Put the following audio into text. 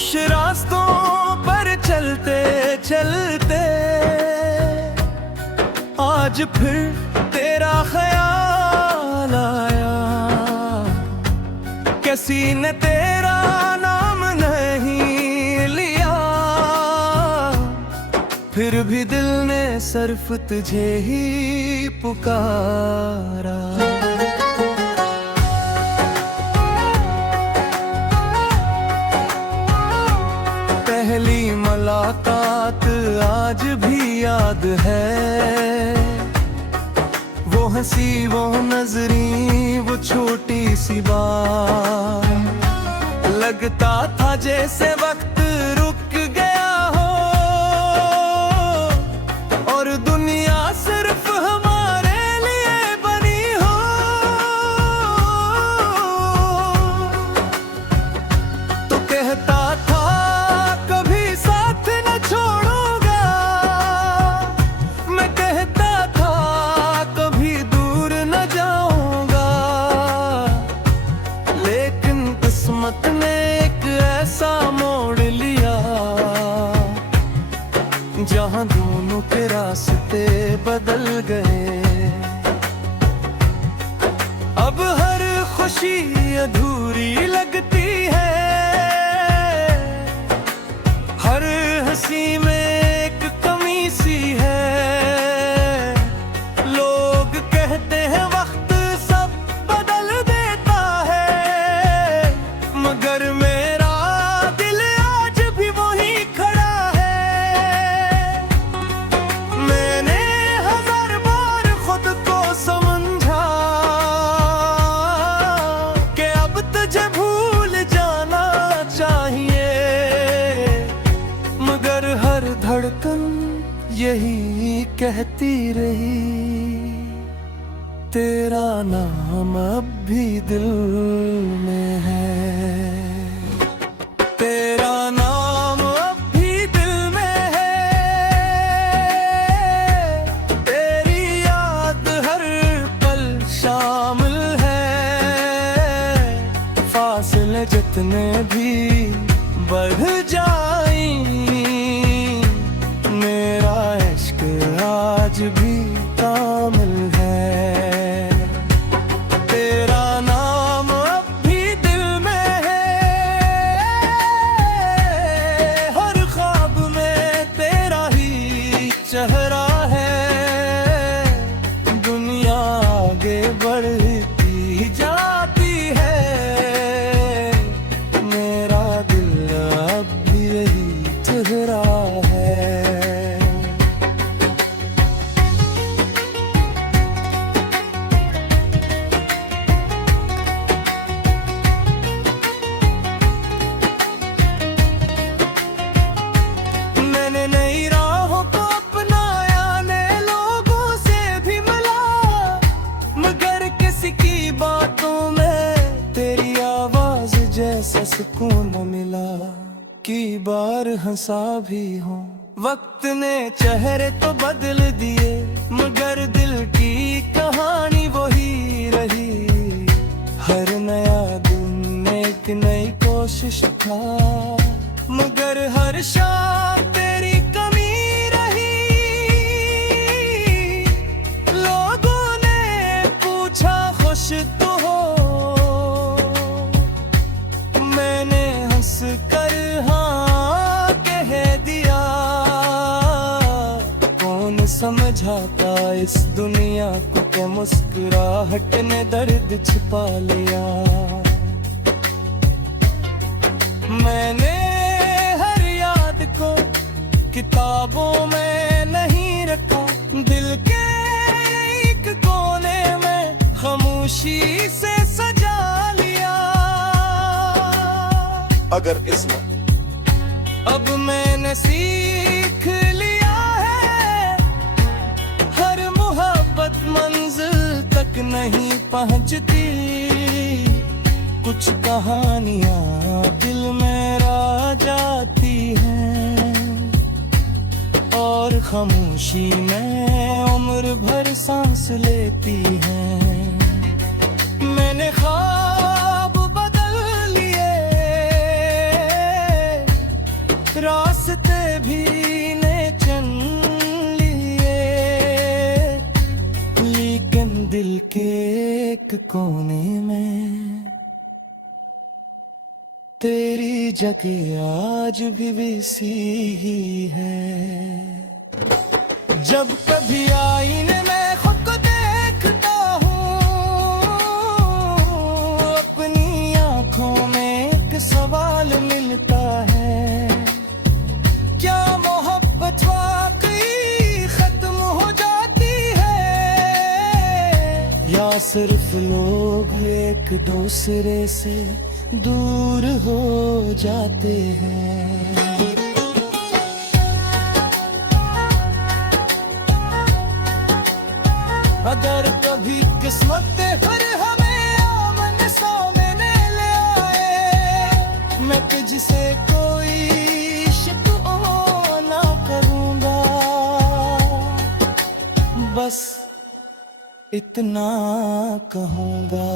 कुछ रास्तों पर चलते चलते आज फिर तेरा ख्याल आया। किसी ने तेरा नाम नहीं लिया, फिर भी दिल ने सिर्फ तुझे ही पुकारा। पहली मुलाकात आज भी याद है, वो हंसी वो नजरी वो छोटी सी बात। लगता था जैसे वक्त रुक गया हो और दुनिया सिर्फ हमारे लिए बनी हो। तो कहता था कभी साथ न छोड़ूंगा, मैं कहता था कभी दूर न जाऊंगा। लेकिन किस्मत ने एक ऐसा मोड़ लिया जहां दोनों के रास्ते बदल गए। अब हर खुशी अधूरी लगती है, हर हंसी में एक कमी सी है। लोग कहते हैं वक्त सब बदल देता है, मगर मेरा दिल आज भी वही खड़ा है। मैंने हजार बार खुद को समझा कि अब तुझे भूल जाना चाहिए, मगर हर धड़कन यही कहती रही, तेरा नाम अब भी दिल में है। तेरा नाम अब भी दिल में है, तेरी याद हर पल शामिल है। फासले जितने भी बढ़ जाएं, मेरा इश्क आज भी कामिल है। तेरा नाम अब भी दिल में है, हर ख्वाब में तेरा ही चेहरा है। दुनिया आगे बढ़ती जाती है, मेरा दिल अब भी यही चेहरा है। मैंने नई राहों को अपनाया, नए लोगों से भी मिला, मगर किसी की बातों में तेरी आवाज जैसा सुकून न मिला। की बार हंसा भी हो, वक्त ने चेहरे तो बदल दिए, मगर दिल की कहानी वही रही। हर नया दिन एक नई कोशिश था, मगर हर शाम तेरी कमी रही। लोगों ने पूछा खुश तो हो, मैंने हंस कर हाँ कह दिया। कौन समझाता इस दुनिया को कि मुस्कुराहट ने दर्द छिपा लिया। मैंने हर याद को किताबों में नहीं रखा, दिल के एक कोने में खामोशी से सजा लिया। अगर इसमें अब मैंने सीख लिया है, हर मोहब्बत मंजिल तक नहीं पहुंचती। कुछ कहानियां दिल में रह जाती हैं, और खामोशी में उम्र भर सांस लेती हैं। मैंने ख्वाब बदल लिए, रास्ते भी ने चुन लिए, लेकिन दिल के एक कोने में तेरी जगह आज भी वैसी ही है। जब कभी आईने में खुद को देखता हूँ, अपनी आंखों में एक सवाल मिलता है, क्या मोहब्बत वाकई खत्म हो जाती है, या सिर्फ लोग एक दूसरे से दूर हो जाते हैं। अगर कभी किस्मत पर हमें आमने सामने ले आए, मैं तुझसे कोई शिकवा ना करूंगा, बस इतना कहूंगा।